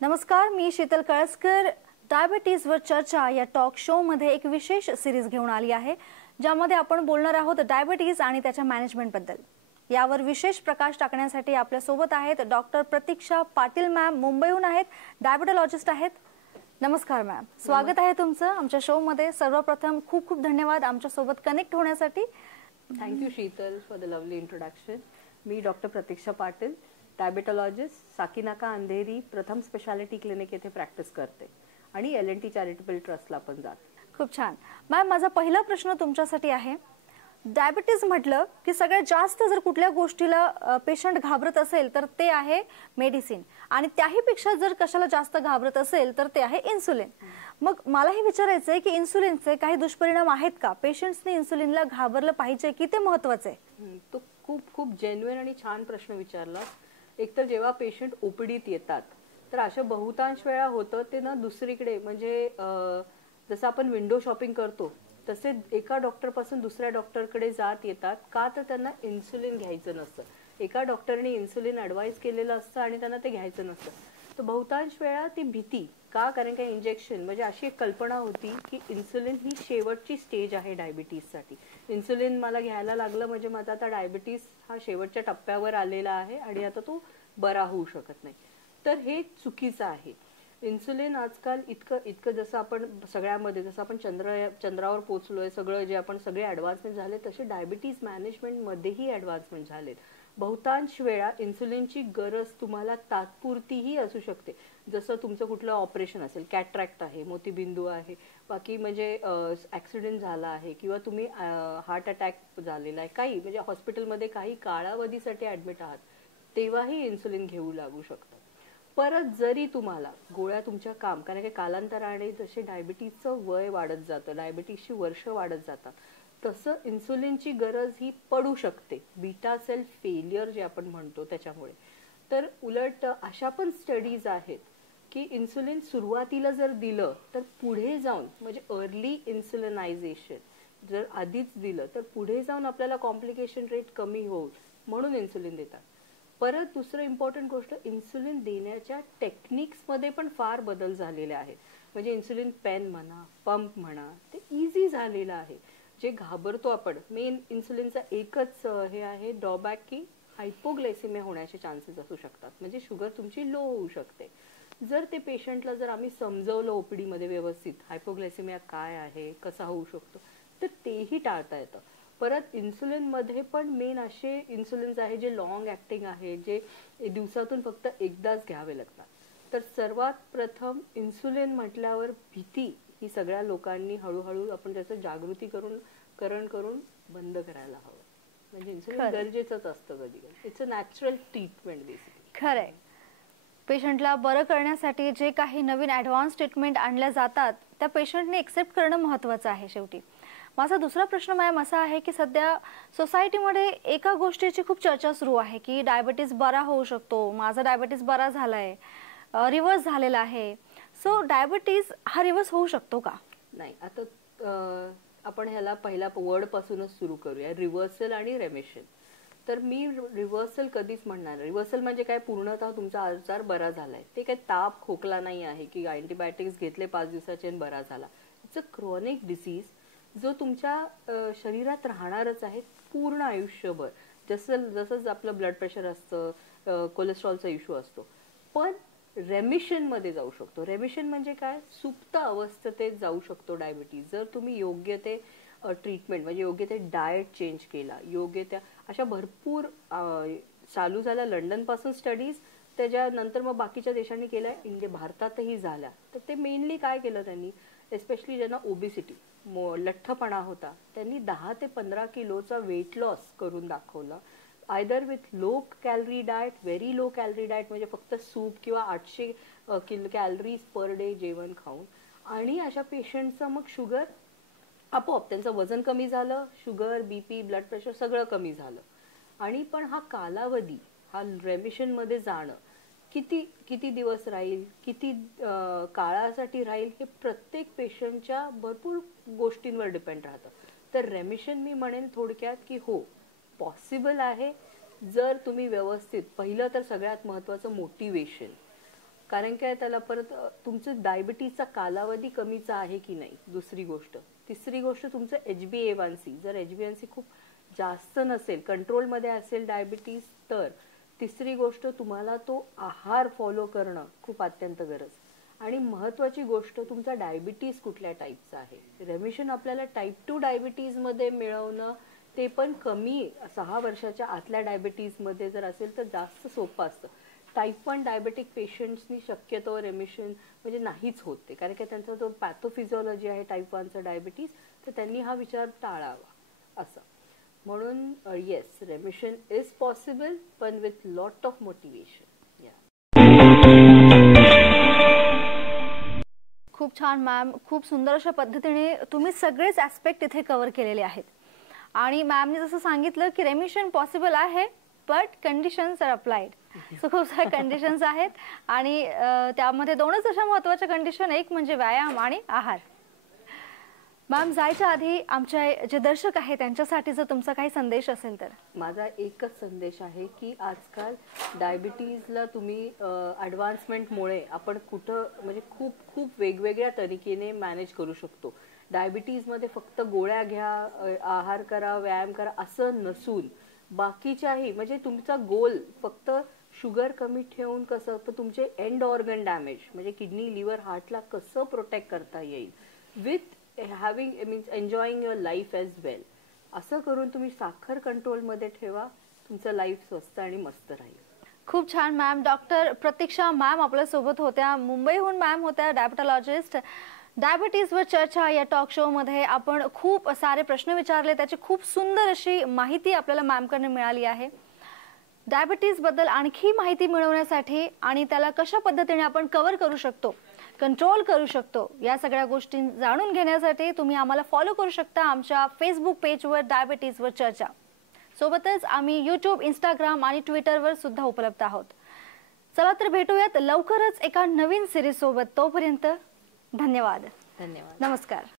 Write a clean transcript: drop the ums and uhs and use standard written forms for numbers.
नमस्कार, मी शीतल कळसकर. डायबिटीजवर चर्चा या टॉक शो मध्ये एक विशेष सिरीज घेऊन आली आहे, ज्यामध्ये आपण बोलणार आहोत डायबिटीज आणि त्याच्या मॅनेजमेंट बद्दल. यावर विशेष प्रकाश टाकण्यासाठी आपल्या सोबत आहेत डॉक्टर प्रतीक्षा पाटील मॅम. मुंबईहून आहेत, डायबिटोलॉजिस्ट आहेत. नमस्कार मॅम, स्वागत आहे तुमचं आमच्या शो मध्ये. सर्वप्रथम खूप खूप धन्यवाद आमच्या सोबत कनेक्ट होण्यासाठी. Thank you Sheetal for the lovely introduction. Me doctor Pratiksha Patil, diabetologist, Sakinaka Andheri प्रथम स्पेशालिटी क्लिनिक येथे प्रॅक्टिस करते आणि LNT चॅरिटेबल ट्रस्टला पण जाते. खूप छान मॅम, माझा पहिला प्रश्न तुमच्यासाठी आहे. डायबिटीज म्हटलं की सगळ्यात जास्त जर कुठल्या गोष्टीला पेशंट घाबरत असेल तर ते आहे मेडिसिन, आणि त्याहीपेक्षा जर कशाला जास्त घाबरत असेल तर ते आहे इन्सुलिन. मग मला हे विचारायचं आहे की इन्सुलिनचे काही दुष्परिणाम आहेत का? पेशंट्सनी इन्सुलिनला घाबरलं पाहिजे की ते महत्त्वाचं आहे? तो खूप खूप जेन्युइन आणि छान प्रश्न विचारला. एकतर जेव्हा पेशंट ओपीडीत येतात तर अशा बहुतांश वेळा होतं ते ना दुसरीकडे, म्हणजे जसं आपण विंडो शॉपिंग करतो तसे एका डॉक्टरपासून दुसऱ्या डॉक्टरकडे जात येतात. का तर त्यांना इन्सुलिन घ्यायचं नसतं. एका डॉक्टरने इन्सुलिन ॲडवाईज केलेलं असतं आणि त्यांना ते घ्यायचं नसतं. तर बहुतांश वेळा ती भीती का, कारण का इंजेक्शन, म्हणजे अशी एक कल्पना होती की इन्सुलिन ही शेवटची स्टेज आहे डायबिटीजसाठी. इन्सुलिन मला घ्यायला लागलं म्हणजे माझा आता डायबिटीज हा शेवटच्या टप्प्यावर आलेला आहे आणि आता तो बरा होऊ शकत नाही. तर हे चुकीचं आहे. इन्सुलिन आजकाल इतकं जसं आपण सगळ्यामध्ये, जसं आपण चंद्रावर पोहोचलोय, सगळं जे आपण सगळे ॲडव्हान्समेंट झाले तसे डायबिटीज मॅनेजमेंटमध्येही ॲडव्हान्समेंट झालेत. बहुतांश वेळा इन्सुलिनची गरज तुम्हाला तात्पुरतीही असू शकते. जसं तुमचं कुठलं ऑपरेशन असेल, कॅट्रॅक्ट आहे, मोतीबिंदू आहे, बाकी म्हणजे ॲक्सिडेंट झाला आहे किंवा तुम्ही हार्ट अटॅक झालेला आहे, काही म्हणजे हॉस्पिटलमध्ये काही कालावधीसाठी ॲडमिट आहात, तेव्हाही इन्सुलिन घेऊ लागू शकतं. परत जरी तुम्हाला गोळ्या तुमच्या काम, कारण की कालांतराने जसे डायबिटीजचं वय वाढत जातं, डायबिटीजची वर्ष वाढत जातात, तसं इन्सुलिनची गरज ही पडू शकते, बीटा सेल फेलियर जे आपण म्हणतो त्याच्यामुळे. तर उलट अशा पण स्टडीज आहेत की इन्सुलिन सुरुवातीला जर दिलं तर पुढे जाऊन, म्हणजे अर्ली इन्सुलिनायझेशन जर आधीच दिलं तर पुढे जाऊन आपल्याला कॉम्प्लिकेशन रेट कमी होईल, म्हणून इन्सुलिन देतात. परत दुसरं इम्पॉर्टंट गोष्ट, इन्सुलिन देण्याच्या टेक्निक्समध्ये पण फार बदल झालेले आहेत. म्हणजे इन्सुलिन पेन म्हणा, पंप म्हणा, ते इझी झालेलं आहे. जे घाबरतो आपण, मेन इन्सुलिनचा एकच हे आहे ड्रॉबॅक की हायपोग्लायसिमिया होण्याचे चान्सेस असू शकतात, म्हणजे शुगर तुमची लो होऊ शकते. जर ते पेशंटला जर आम्ही समजवलं ओपीडीमध्ये व्यवस्थित हायपोग्लायसिमिया काय आहे, कसा होऊ शकतो, तर तेही टाळता येतं. परत इन्सुलिनमध्ये पण मेन असे इन्सुलिन्स आहे जे लॉंग ॲक्टिंग आहे, जे दिवसातून फक्त एकदाच घ्यावे लागतात. तर सर्वात प्रथम इन्सुलिन म्हटल्यावर भीती ही सगळ्या लोकांनी हळूहळू आपण त्याचं जागृती करून बंद करायला हवं. म्हणजे इन्सुलिन गरजेचंच असतं कधी कधी. It's a natural treatment basically. खरंय, पेशंटला बरं करण्यासाठी जे काही नवीन ॲडव्हान्स ट्रीटमेंट आणल्या जातात त्या पेशंटने एक्सेप्ट करणं महत्त्वाचं आहे. शेवटी माझा दुसरा प्रश्न मॅम असा आहे की सध्या सोसायटीमध्ये एका गोष्टीची खूप चर्चा सुरू आहे की डायबिटीज बरा होऊ शकतो, माझा डायबिटीज बरा झालाय, रिव्हर्स झालेला आहे. सो डायबिटीज हा रिव्हर्स होऊ शकतो का? नाही, आता आपण ह्याला पहिल्या वर्ड पासूनच सुरू करूया, रिव्हर्सल आणि रेमिशन. तर मी रिव्हर्सल कधीच म्हणणार. रिव्हर्सल म्हणजे काय, पूर्णतः तुमचा आजार बरा झालाय. ते काय ताप खोकला नाही आहे की अँटीबायोटिक्स घेतले 5 दिवसाचे आणि बरा झाला. इट्स अ क्रॉनिक डिसीज जो तुमच्या शरीरात राहणारच आहे पूर्ण आयुष्यभर. जसं आपलं ब्लड प्रेशर असतं, कोलेस्ट्रॉलचा इश्यू असतो, पण रेमिशनमध्ये जाऊ शकतो. रेमिशन म्हणजे काय, सुप्त अवस्थेत जाऊ शकतो डायबिटीज, जर तुम्ही योग्य ते ट्रीटमेंट, म्हणजे योग्य ते डाएट चेंज केला, योग्य त्या अशा भरपूर चालू झाल्या लंडनपासून स्टडीज, त्याच्यानंतर मग बाकीच्या देशांनी केल्या, भारतातही झाल्या. तर ते मेनली काय केलं त्यांनी, एस्पेशली ज्यांना ओबिसिटी लठ्ठपणा होता, त्यांनी 10 ते 15 किलोचा वेट लॉस करून दाखवला. Either with low calorie diet, very low calorie diet, म्हणजे फक्त सूप किंवा 800 कॅलरीज पर डे जेवण खाऊन. आणि अशा पेशंटचं मग शुगर आपोआप, त्यांचं वजन कमी झालं, शुगर, बीपी, ब्लड प्रेशर सगळं कमी झालं. आणि पण हा कालावधी, हा रेमिशनमध्ये जाणं किती दिवस राहील, किती काळासाठी राहील, हे प्रत्येक पेशंटच्या भरपूर गोष्टींवर डिपेंड राहतं. तर रेमिशन मी म्हणेन थोडक्यात की हो, पॉसिबल आहे, जर तुम्ही व्यवस्थित, पहिलं तर सगळ्यात महत्त्वाचं मोटिवेशन. कारण काय त्याला परत तुमचं डायबिटीजचा कालावधी कमीचा आहे की नाही, दुसरी गोष्ट. तिसरी गोष्ट तुमचं HbA1c, जर HbA1c खूप जास्त नसेल, कंट्रोलमध्ये असेल डायबिटीज, तर तिसरी गोष्ट तुम्हाला तो आहार फॉलो करणं खूप अत्यंत गरज. आणि महत्वाची गोष्ट तुमचा डायबिटीज कुठल्या टाईपचा आहे. रेमिशन आपल्याला टाईप 2 डायबिटीजमध्ये मिळवणं ते पण कमी 6 वर्षाच्या आतल्या डायबिटीजमध्ये जर असेल तर जास्त सोपं असतं. टाईप 1 डायबेटिक पेशंट्सनी शक्यतो रेमिशन म्हणजे नाहीच होते, कारण की त्यांचा जो पॅथोफिजिओलॉजी आहे टाईप 1चा डायबिटीज, तर त्यांनी हा विचार टाळावा असं. म्हणून येस, रेमिशन इज पॉसिबल, पण विथ लॉट ऑफ मोटिवेशन. खूप छान मॅम, खूप सुंदर अशा पद्धतीने तुम्ही सगळेच ॲस्पेक्ट इथे कव्हर केलेले आहेत. आणि मॅमने जसं सांगितलं की रेमिशन पॉसिबल आहे, but conditions are applied. So खूप साऱ्या कंडिशन्स आहेत आणि त्यामध्ये दोनच अशा महत्त्वाच्या कंडिशन, एक म्हणजे व्यायाम आणि आहार. मॅम, जायच्या आधी आमचे जे दर्शक आहेत त्यांच्यासाठी जर तुमचा काही संदेश असेल तर. माझा एकच संदेश आहे की आजकाल डायबिटीजला तुम्ही ॲडव्हान्समेंटमुळे आपण कुठं म्हणजे खूप खूप वेगवेगळ्या तरीकेने मॅनेज करू शकतो. डायबिटीजमध्ये फक्त गोळ्या घ्या, आहार करा, व्यायाम करा असं नसून बाकीच्याही म्हणजे तुमचा गोल फक्त शुगर कमी ठेवून कसं, पण तुमचे एंड ऑर्गन डॅमेज म्हणजे किडनी, लिव्हर, हार्टला कसं प्रोटेक्ट करता येईल with having means enjoying your life as well. असं करून तुम्ही साखर कंट्रोलमध्ये ठेवा, तुमचं लाईफ स्वस्त आणि मस्त राहील. खूप छान मॅम. डॉक्टर प्रतीक्षा मॅम आपल्यासोबत होत्या, मुंबईहून मॅम होत्या, डायबेटॉलॉजिस्ट. डायबिटीजवर चर्चा या टॉक शोमध्ये आपण खूप सारे प्रश्न विचारले, त्याची खूप सुंदर अशी माहिती आपल्याला मॅमकडून मिळाली आहे. डायबिटीजबद्दल आणखी माहिती मिळवण्यासाठी आणि त्याला कशा पद्धतीने आपण कव्हर करू शकतो, कंट्रोल करू शकतो, या सगळ्या गोष्टी जाणून घेण्यासाठी तुम्ही आम्हाला फॉलो करू शकता आमच्या फेसबुक पेजवर डायबिटीजवर चर्चा. सोबतच आम्ही यूट्यूब, इंस्टाग्राम आणि ट्विटरवर सुद्धा उपलब्ध आहोत. चला तर भेटूयात लवकरच एका नवीन सिरीज सोबत. तोपर्यंत धन्यवाद. धन्यवाद. नमस्कार.